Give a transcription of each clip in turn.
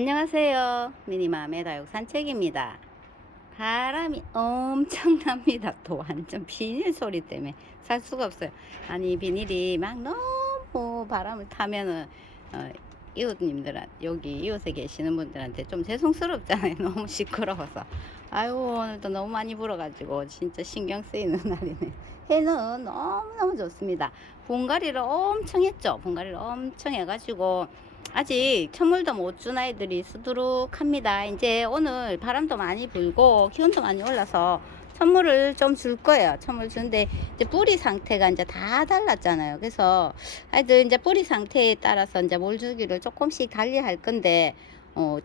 안녕하세요. 미니맘의 다육 산책입니다. 바람이 엄청납니다. 또 완전 비닐 소리 때문에 살 수가 없어요. 아니 비닐이 막 너무 바람을 타면은 이웃님들 여기 이웃에 계시는 분들한테 좀 죄송스럽잖아요. 너무 시끄러워서. 아유 오늘도 너무 많이 불어가지고 진짜 신경 쓰이는 날이네. 해는 너무너무 좋습니다. 분갈이를 엄청 했죠. 분갈이를 엄청 해가지고 아직 천물도 못 준 아이들이 수두룩합니다. 이제 오늘 바람도 많이 불고 기온도 많이 올라서 천물을 좀 줄 거예요. 천물 주는데 이제 뿌리 상태가 이제 다 달랐잖아요. 그래서 아이들 이제 뿌리 상태에 따라서 이제 물 주기를 조금씩 달리 할 건데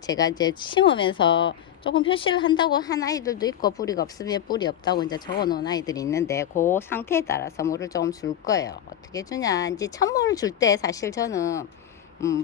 제가 이제 심으면서 조금 표시를 한다고 한 아이들도 있고, 뿌리가 없으면 뿌리 없다고 이제 적어 놓은 아이들이 있는데, 그 상태에 따라서 물을 좀 줄 거예요. 어떻게 주냐, 이제 천물을 줄 때 사실 저는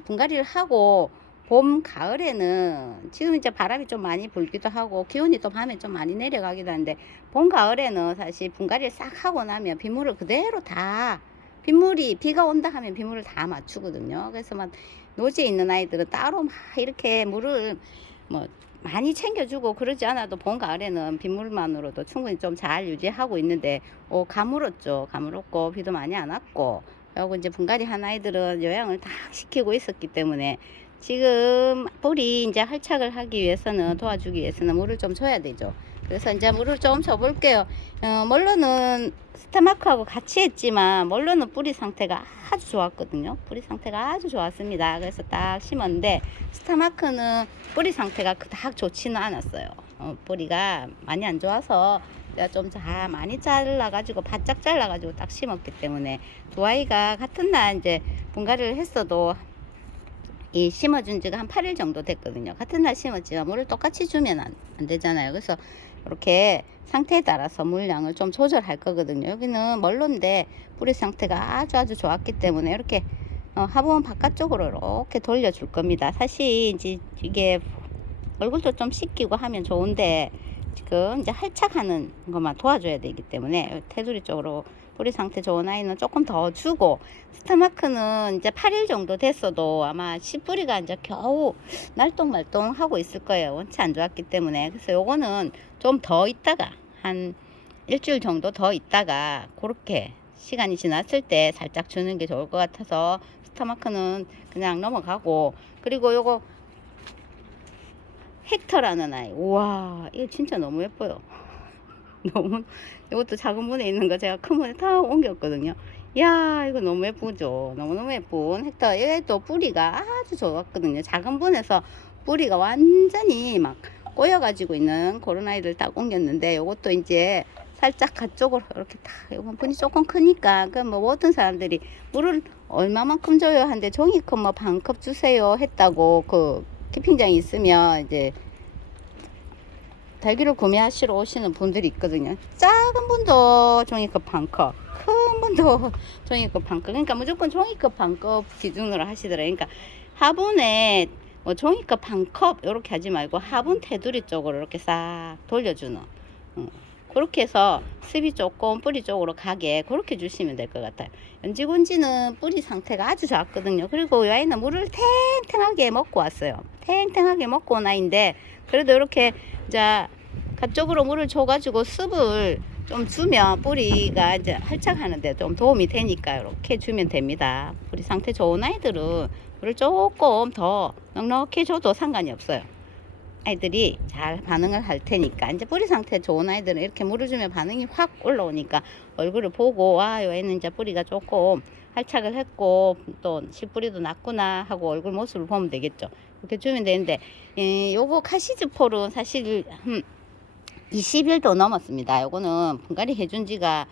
분갈이를 하고 봄 가을에는 지금 이제 바람이 좀 많이 불기도 하고 기온이 또 밤에 좀 많이 내려가기도 하는데, 봄 가을에는 사실 분갈이를 싹 하고 나면 빗물을 그대로 다, 빗물이 비가 온다 하면 빗물을 다 맞추거든요. 그래서 막 노지에 있는 아이들은 따로 막 이렇게 물을 뭐 많이 챙겨주고 그러지 않아도 봄 가을에는 빗물만으로도 충분히 좀 잘 유지하고 있는데, 가물었죠. 가물었고 비도 많이 안 왔고, 그리고 이제 분갈이 한 아이들은 요양을 다 시키고 있었기 때문에 지금 뿌리 이제 활착을 하기 위해서는, 도와주기 위해서는 물을 좀 줘야 되죠. 그래서 이제 물을 좀 줘볼게요. 멀로는 스타마크하고 같이 했지만 멀로는 뿌리 상태가 아주 좋았거든요. 뿌리 상태가 아주 좋았습니다. 그래서 딱 심었는데 스타마크는 뿌리 상태가 그닥 좋지는 않았어요. 뿌리가 많이 안 좋아서 제가 좀 많이 잘라가지고 바짝 잘라가지고 딱 심었기 때문에 두 아이가 같은 날 이제 분갈이를 했어도 이 심어준 지가 한 8일 정도 됐거든요. 같은 날 심었지만 물을 똑같이 주면 안 되잖아요. 그래서 이렇게 상태에 따라서 물량을 좀 조절할 거거든요. 여기는 멀로인데 뿌리 상태가 아주 좋았기 때문에 이렇게 화분 바깥쪽으로 이렇게 돌려줄 겁니다. 사실 이제 이게 얼굴도 좀 씻기고 하면 좋은데 지금 이제 활착하는 것만 도와줘야 되기 때문에 테두리 쪽으로 뿌리 상태 좋은 아이는 조금 더 주고, 스타마크는 이제 8일 정도 됐어도 아마 씨뿌리가 이제 겨우 날똥말똥 하고 있을 거예요. 원체 안 좋았기 때문에. 그래서 요거는 좀 더 있다가 한 일주일 정도 더 있다가 그렇게 시간이 지났을 때 살짝 주는 게 좋을 것 같아서 스타마크는 그냥 넘어가고, 그리고 요거 헥터라는 아이, 우와 이거 진짜 너무 예뻐요. 너무, 이것도 작은 분에 있는 거 제가 큰 분에 다 옮겼거든요. 이야 이거 너무 예쁘죠. 너무너무 예쁜 헥터. 얘도 뿌리가 아주 좋았거든요. 작은 분에서 뿌리가 완전히 막 꼬여 가지고 있는 그런 아이들 딱 옮겼는데, 요것도 이제 살짝 가쪽으로 이렇게 다, 요건 분이 조금 크니까 그 뭐 모든 사람들이 물을 얼마만큼 줘요 하는데, 종이컵 뭐 반컵 주세요 했다고 그 키핑장이 있으면 이제 달기를 구매하시러 오시는 분들이 있거든요. 작은 분도 종이컵 반컵, 큰 분도 종이컵 반컵. 그러니까 무조건 종이컵 반컵 기준으로 하시더라고요. 그러니까 화분에 뭐 종이컵 반컵 이렇게 하지 말고 화분 테두리 쪽으로 이렇게 싹 돌려주는, 그렇게 해서 습이 조금 뿌리 쪽으로 가게 그렇게 주시면 될 것 같아요. 연지곤지는 뿌리 상태가 아주 좋았거든요. 그리고 이 아이는 물을 탱탱하게 먹고 왔어요. 탱탱하게 먹고 온 아이인데, 그래도 이렇게 자 가쪽으로 물을 줘가지고 습을 좀 주면 뿌리가 이제 활착하는데 좀 도움이 되니까 이렇게 주면 됩니다. 뿌리 상태 좋은 아이들은 물을 조금 더 넉넉히 줘도 상관이 없어요. 아이들이 잘 반응을 할 테니까. 이제 뿌리 상태 좋은 아이들은 이렇게 물을 주면 반응이 확 올라오니까 얼굴을 보고, 와, 요 애는 이제 뿌리가 조금 활착을 했고 또 씨뿌리도 났구나 하고 얼굴 모습을 보면 되겠죠. 이렇게 주면 되는데, 요거 카시즈폴은 사실 20일도 넘었습니다. 요거는 분갈이 해준 지가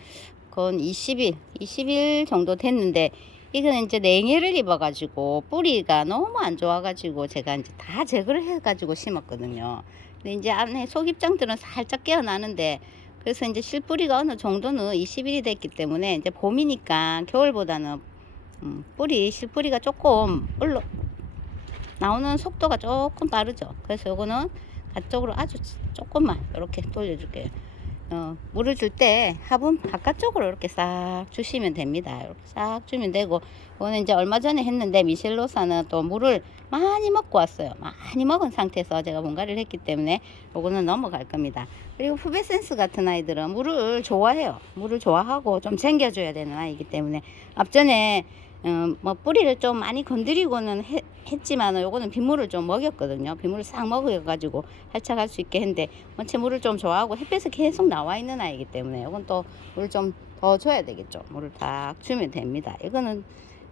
건 20일 정도 됐는데, 이거는 이제 냉해를 입어가지고 뿌리가 너무 안 좋아가지고 제가 이제 다 제거를 해가지고 심었거든요. 근데 이제 안에 속입장들은 살짝 깨어나는데, 그래서 이제 실뿌리가 어느 정도는 20일이 됐기 때문에 이제 봄이니까 겨울보다는 뿌리 실뿌리가 조금 나오는 속도가 조금 빠르죠. 그래서 요거는 가쪽으로 아주 조금만 이렇게 돌려줄게요. 물을 줄 때 화분 바깥쪽으로 이렇게 싹 주시면 됩니다. 이렇게 싹 주면 되고, 이거는 이제 얼마 전에 했는데 미셸로사는 또 물을 많이 먹고 왔어요. 많이 먹은 상태에서 제가 분갈이를 했기 때문에 이거는 넘어갈 겁니다. 그리고 푸베센스 같은 아이들은 물을 좋아해요. 물을 좋아하고 좀 챙겨줘야 되는 아이이기 때문에 앞전에 뭐 뿌리를 좀 많이 건드리고는 했지만 요거는 빗물을 좀 먹였거든요. 빗물을 싹 먹여가지고 활착할 수 있게 했는데, 원체 물을 좀 좋아하고 햇볕에 계속 나와 있는 아이이기 때문에 요건 또 물을 좀 더 줘야 되겠죠. 물을 딱 주면 됩니다. 이거는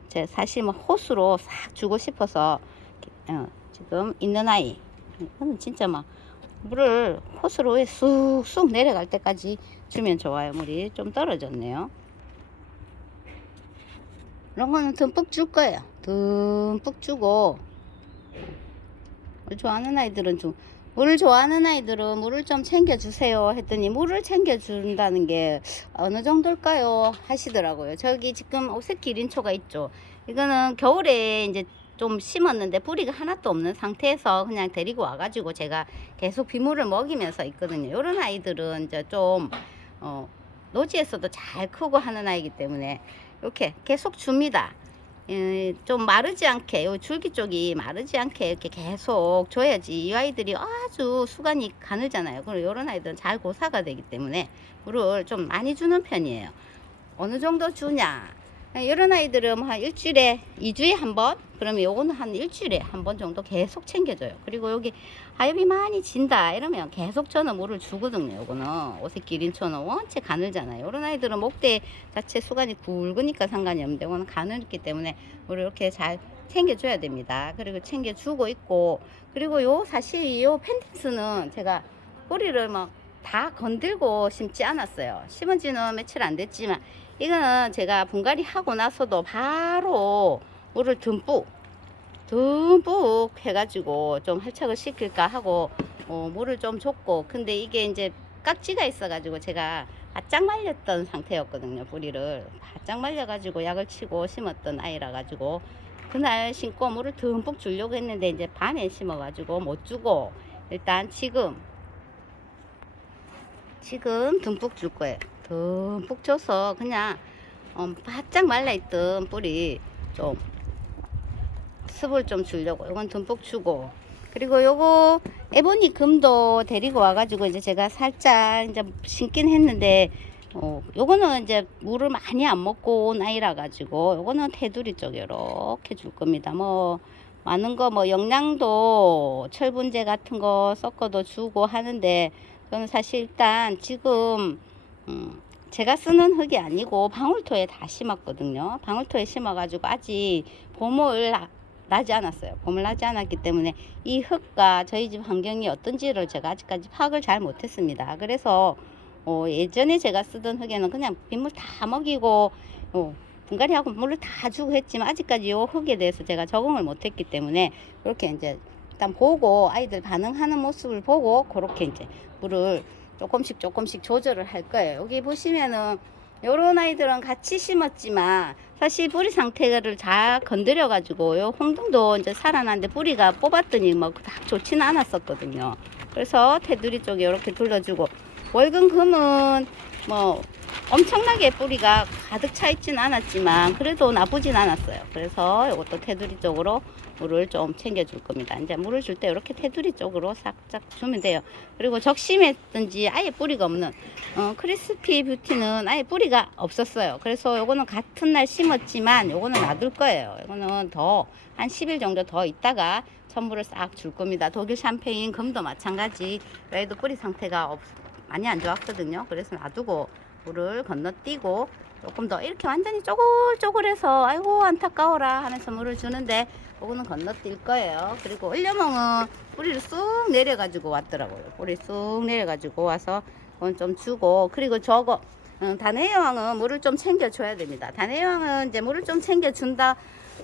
제 사실 뭐 호수로 싹 주고 싶어서 지금 있는 아이, 이거는 진짜 막 물을 호수로 쑥쑥 내려갈 때까지 주면 좋아요. 물이 좀 떨어졌네요. 이런 거는 듬뿍 줄 거예요. 듬뿍 주고, 물을 좋아하는 아이들은 물을 좀 챙겨주세요 했더니, 물을 챙겨준다는 게 어느 정도일까요 하시더라고요. 저기 지금 오색 기린초가 있죠. 이거는 겨울에 이제 좀 심었는데 뿌리가 하나도 없는 상태에서 그냥 데리고 와가지고 제가 계속 빗물을 먹이면서 있거든요. 이런 아이들은 이제 좀 노지에서도 잘 크고 하는 아이기 때문에 이렇게 계속 줍니다. 좀 마르지 않게, 요 줄기 쪽이 마르지 않게 이렇게 계속 줘야지 이 아이들이 아주 수간이 가늘잖아요. 그리고 이런 아이들은 잘 고사가 되기 때문에 물을 좀 많이 주는 편이에요. 어느 정도 주냐, 이런 아이들은 한 일주일에 2주에 한 번, 그러면 요거는 한 일주일에 한 번 정도 계속 챙겨줘요. 그리고 여기 하엽이 많이 진다 이러면 계속 저는 물을 주거든요. 요거는 오색 기린초는 원체 가늘잖아요. 이런 아이들은 목대 자체 수간이 굵으니까 상관이 없는데, 이거는 가늘기 때문에 물을 이렇게 잘 챙겨줘야 됩니다. 그리고 챙겨주고 있고, 그리고 사실 요 펜텐스는 제가 뿌리를 막 다 건들고 심지 않았어요. 심은 지는 며칠 안 됐지만, 이거는 제가 분갈이 하고 나서도 바로 물을 듬뿍 해가지고 좀 활착을 시킬까 하고 물을 좀 줬고, 근데 이게 이제 깍지가 있어가지고 제가 바짝 말렸던 상태였거든요. 뿌리를 바짝 말려가지고 약을 치고 심었던 아이라 가지고 그날 심고 물을 듬뿍 주려고 했는데 이제 반에 심어가지고 못 주고, 일단 지금 듬뿍 줄 거예요. 듬뿍 줘서 그냥 바짝 말라있던 뿌리 좀 습을 좀 주려고 이건 듬뿍 주고, 그리고 요거 에보니 금도 데리고 와가지고 이제 제가 살짝 이제 심긴 했는데, 요거는 이제 물을 많이 안 먹고 온 아이라 가지고 요거는 테두리 쪽에 이렇게 줄 겁니다. 뭐 많은 거 뭐 영양도 철분제 같은 거 섞어도 주고 하는데, 저는 사실 일단 지금 제가 쓰는 흙이 아니고 방울토에 다 심었거든요. 방울토에 심어가지고 아직 봄을 나지 않았어요. 봄을 나지 않았기 때문에 이 흙과 저희 집 환경이 어떤지를 제가 아직까지 파악을 잘 못했습니다. 그래서 예전에 제가 쓰던 흙에는 그냥 빗물 다 먹이고 분갈이하고 물을 다 주고 했지만, 아직까지 요 흙에 대해서 제가 적응을 못했기 때문에 그렇게 이제 일단 보고 아이들 반응하는 모습을 보고 그렇게 이제 물을 조금씩 조절을 할 거예요. 여기 보시면은 요런 아이들은 같이 심었지만 사실 뿌리 상태를 잘 건드려 가지고 요 홍등도 이제 살아났는데 뿌리가 뽑았더니 뭐 딱 좋지는 않았었거든요. 그래서 테두리 쪽에 이렇게 둘러주고, 월근금은 뭐 엄청나게 뿌리가 가득 차 있진 않았지만 그래도 나쁘진 않았어요. 그래서 이것도 테두리 쪽으로 물을 좀 챙겨 줄 겁니다. 이제 물을 줄 때 이렇게 테두리 쪽으로 싹싹 주면 돼요. 그리고 적심했든지 아예 뿌리가 없는 크리스피 뷰티는 아예 뿌리가 없었어요. 그래서 요거는 같은 날 심었지만 요거는 놔둘 거예요. 요거는 더 한 10일 정도 더 있다가 천물을 싹 줄 겁니다. 독일 샴페인 금도 마찬가지. 얘도 뿌리 상태가 많이 안 좋았거든요. 그래서 놔두고 물을 건너뛰고 조금 더 이렇게 완전히 쪼글쪼글해서 아이고 안타까워라 하면서 물을 주는데, 요거는 건너뛸 거예요. 그리고 을려멍은 뿌리를 쑥 내려가지고 왔더라고요. 뿌리 쑥 내려가지고 와서 그건 좀 주고, 그리고 저거 단해여왕은 물을 좀 챙겨줘야 됩니다. 단해여왕은 이제 물을 좀 챙겨준다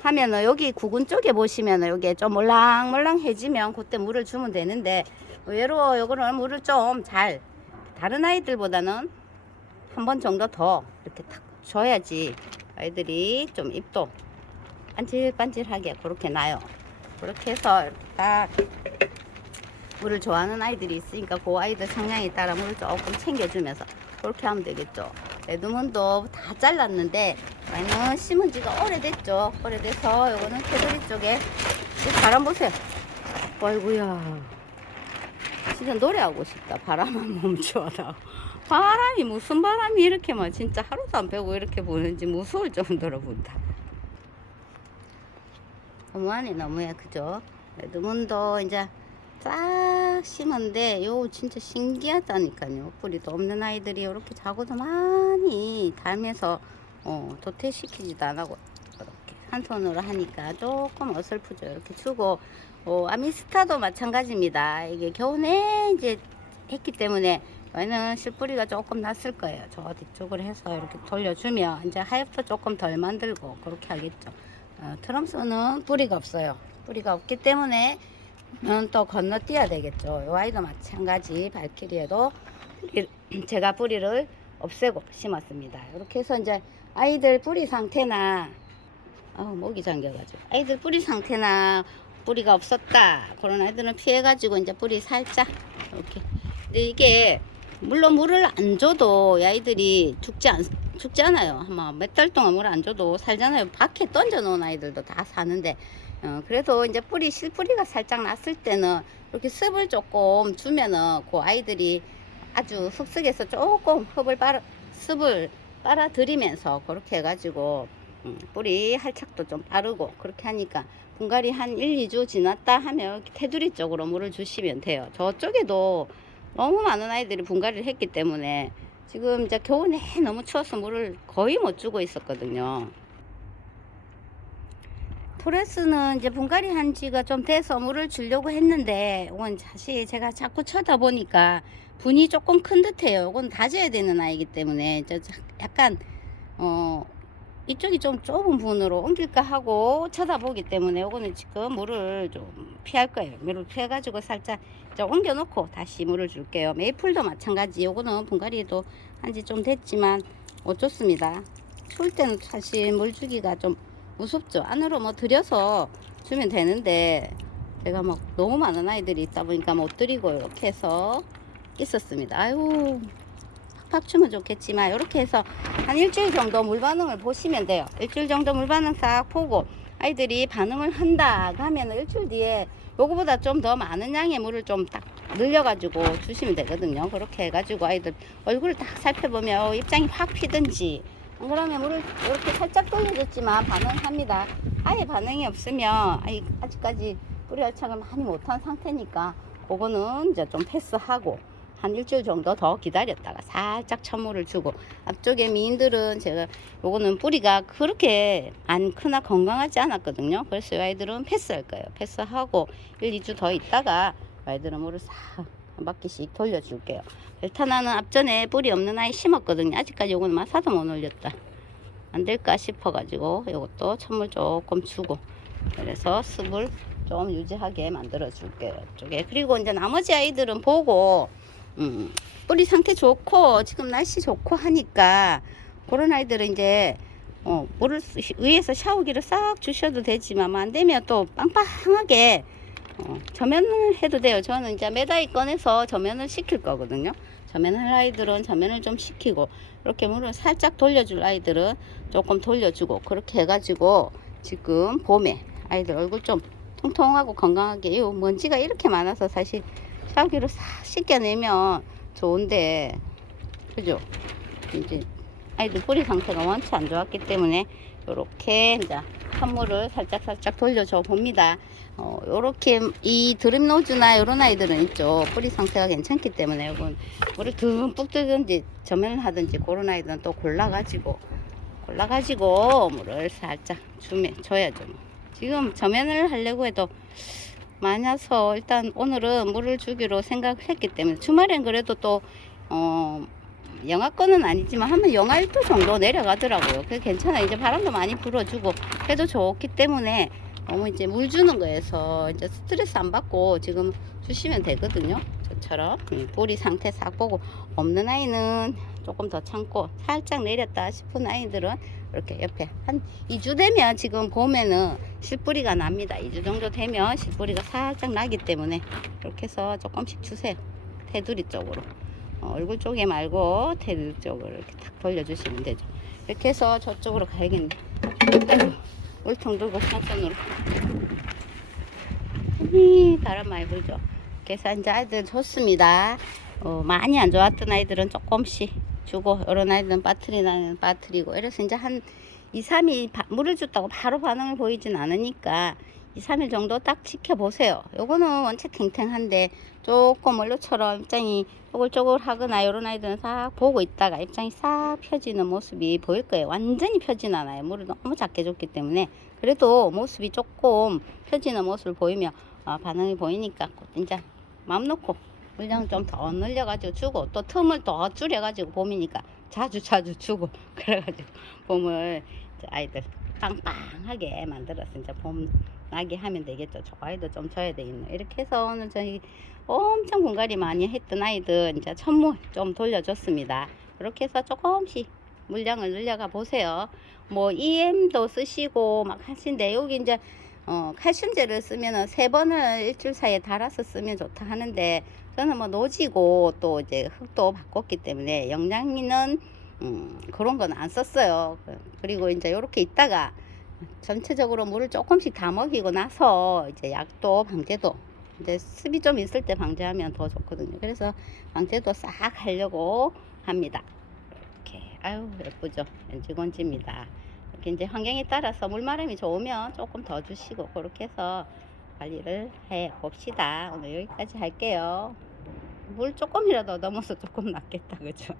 하면은 여기 구근 쪽에 보시면은 여기 좀 몰랑몰랑해지면 그때 물을 주면 되는데, 의외로 요거는 물을 좀 잘 다른 아이들보다는 한 번 정도 더 이렇게 탁 줘야지 아이들이 좀 입도 반질반질하게 그렇게 나요. 그렇게 해서 딱 물을 좋아하는 아이들이 있으니까 그 아이들 성향에 따라 물을 조금 챙겨주면서 그렇게 하면 되겠죠. 레드문도 다 잘랐는데 얘는 심은 지가 오래됐죠. 오래돼서 요거는 테두리 쪽에 이 바람 보세요. 아이고야, 진짜 노래하고 싶다. 바람만 멈춰라. 바람이 무슨 바람이 이렇게 막 진짜 하루도 안 빼고 이렇게 부는지 무서울 정도로 분다. 너무하네, 너무해. 그죠? 레드문도 이제 싹 심었는데 요 진짜 신기하다니까요. 뿌리도 없는 아이들이 이렇게 자고도 많이 달면서 도태시키지도 안 하고 이렇게 한 손으로 하니까 조금 어설프죠. 이렇게 주고 아미스타도 마찬가지입니다. 이게 겨우내 이제 했기 때문에 얘는 실뿌리가 조금 났을 거예요. 저 뒤쪽으로 해서 이렇게 돌려주면 이제 하엽도 조금 덜 만들고 그렇게 하겠죠. 트럼스는 뿌리가 없어요. 뿌리가 없기 때문에 또 건너뛰어야 되겠죠. 이 아이도 마찬가지. 발키리에도 제가 뿌리를 없애고 심었습니다. 이렇게 해서 이제 아이들 뿌리 상태나 목이 잠겨가지고 아이들 뿌리 상태나 뿌리가 없었다 그런 아이들은 피해가지고 이제 뿌리 살짝 이렇게. 근데 이게 물론 물을 안 줘도 이 아이들이 죽지 않아요. 아마 몇 달 동안 물 안 줘도 살잖아요. 밖에 던져 놓은 아이들도 다 사는데 그래도 이제 실뿌리가 살짝 났을 때는 이렇게 습을 조금 주면은 그 아이들이 아주 흙속에서 조금 습을 빨아들이면서 그렇게 해가지고 뿌리 할착도 좀 빠르고 그렇게 하니까 분갈이 한 1, 2주 지났다 하면 테두리 쪽으로 물을 주시면 돼요. 저쪽에도 너무 많은 아이들이 분갈이를 했기 때문에 지금 이제 겨우내 너무 추워서 물을 거의 못 주고 있었거든요. 토레스는 이제 분갈이 한 지가 좀 돼서 물을 주려고 했는데 이건 사실 제가 자꾸 쳐다보니까 분이 조금 큰 듯해요. 이건 다져야 되는 아이기 때문에 약간 이쪽이 좀 좁은 분으로 옮길까 하고 쳐다보기 때문에 이거는 지금 물을 좀 피할 거예요. 물을 피해가지고 살짝 옮겨 놓고 다시 물을 줄게요. 메이플도 마찬가지. 이거는 분갈이도 한지 좀 됐지만 어쩌습니다. 추울 때는 사실 물 주기가 좀 무섭죠. 안으로 뭐 들여서 주면 되는데 제가 막 너무 많은 아이들이 있다 보니까 못 드리고 이렇게 해서 있었습니다. 아유, 팍팍 주면 좋겠지만 이렇게 해서 한 일주일 정도 물 반응을 보시면 돼요. 일주일 정도 물 반응 싹 보고 아이들이 반응을 한다 하면 일주일 뒤에 요거보다 좀 더 많은 양의 물을 좀 딱 늘려가지고 주시면 되거든요. 그렇게 해가지고 아이들 얼굴을 딱 살펴보면 입장이 확 피든지 안 그러면 물을 이렇게 살짝 돌려줬지만 반응합니다. 아예 반응이 없으면 아직까지 뿌리 활착을 많이 못한 상태니까 그거는 이제 좀 패스하고 한 일주일 정도 더 기다렸다가 살짝 찬물을 주고 앞쪽에 미인들은 제가 요거는 뿌리가 그렇게 안 크나 건강하지 않았거든요. 그래서 이 아이들은 패스할 거예요. 패스하고 1, 2주 더 있다가 아이들은 물을 싹 한 바퀴씩 돌려줄게요. 벨타나는 앞전에 뿌리 없는 아이 심었거든요. 아직까지 요거는 마사도 못 올렸다. 안 될까 싶어가지고 요것도 찬물 조금 주고 그래서 습을 좀 유지하게 만들어 줄게요. 이쪽에. 그리고 이제 나머지 아이들은 보고 뿌리 상태 좋고 지금 날씨 좋고 하니까 그런 아이들은 이제 물을 위에서 샤워기를 싹 주셔도 되지만 안 되면 또 빵빵하게 저면을 해도 돼요. 저는 이제 매다이 꺼내서 저면을 시킬 거거든요. 저면할 아이들은 저면을 좀 시키고 이렇게 물을 살짝 돌려줄 아이들은 조금 돌려주고 그렇게 해가지고 지금 봄에 아이들 얼굴 좀 통통하고 건강하게 요 먼지가 이렇게 많아서 사실 샤워기로 싹 씻겨내면 좋은데 그죠? 이제 아이들 뿌리 상태가 원치 안 좋았기 때문에 요렇게 이제 찬물을 살짝 돌려줘 봅니다. 요렇게 이 드립노즈나 요런 아이들은 있죠. 뿌리 상태가 괜찮기 때문에 요건 물을 듬뿍 뜨든지 저면을 하든지 그런 아이들은 또 골라가지고 물을 살짝 줘야죠. 지금 저면을 하려고 해도 많아서 일단 오늘은 물을 주기로 생각했기 때문에 주말엔 그래도 또 영하권은 아니지만 한번 영하 1도 정도 내려가더라고요. 그게 괜찮아요. 이제 바람도 많이 불어주고 해도 좋기 때문에 너무 이제 물 주는 거에서 이제 스트레스 안 받고 지금 주시면 되거든요. 저처럼 뿌리 상태 싹 보고 없는 아이는 조금 더 참고 살짝 내렸다 싶은 아이들은 이렇게 옆에 한 2주 되면 지금 봄에는 실뿌리가 납니다. 2주 정도 되면 실뿌리가 살짝 나기 때문에 이렇게 해서 조금씩 주세요. 테두리 쪽으로. 얼굴 쪽에 말고 테두리 쪽으로 이렇게 탁 돌려주시면 되죠. 이렇게 해서 저쪽으로 가야겠네. 아이고, 물통 들고 한 손으로. 바람 많이 불죠. 그래서 이제 아이들 좋습니다. 많이 안 좋았던 아이들은 조금씩 주고, 이런 아이들은 빠트리나는 빠트리고, 이래서 이제 한 2, 3일 물을 줬다고 바로 반응을 보이진 않으니까 2, 3일 정도 딱 지켜보세요. 요거는 원체 탱탱한데 조금 원료처럼 입장이 쪼글쪼글하거나 이런 아이들은 싹 보고 있다가 입장이 싹 펴지는 모습이 보일 거예요. 완전히 펴진 않아요. 물을 너무 작게 줬기 때문에. 그래도 모습이 조금 펴지는 모습을 보이면 반응이 보이니까 이제 마음 놓고 물량 좀 더 늘려가지고 주고, 또 틈을 더 줄여가지고 봄이니까 자주 주고, 그래가지고 봄을 아이들 빵빵하게 만들어서 이제 봄 나게 하면 되겠죠. 좋아요도 좀 줘야 되겠네. 이렇게 해서 오늘 저희 엄청 분갈이 많이 했던 아이들 이제 천물 좀 돌려줬습니다. 그렇게 해서 조금씩 물량을 늘려가 보세요. 뭐 EM도 쓰시고 막 하신데, 여기 이제 칼슘제를 쓰면은 3번을 일주일 사이에 달아서 쓰면 좋다 하는데, 저는 뭐 노지고 또 이제 흙도 바꿨기 때문에 영양이는 그런 건 안 썼어요. 그리고 이제 이렇게 있다가 전체적으로 물을 조금씩 다 먹이고 나서 이제 약도 방제도 이제 습이 좀 있을 때 방제하면 더 좋거든요. 그래서 방제도 싹 하려고 합니다. 이렇게 아유 예쁘죠. 엔지곤지입니다. 이렇게 이제 환경에 따라서 물마름이 좋으면 조금 더 주시고, 그렇게 해서 관리를 해 봅시다. 오늘 여기까지 할게요. 물 조금이라도 넘어서 조금 낫겠다, 그죠?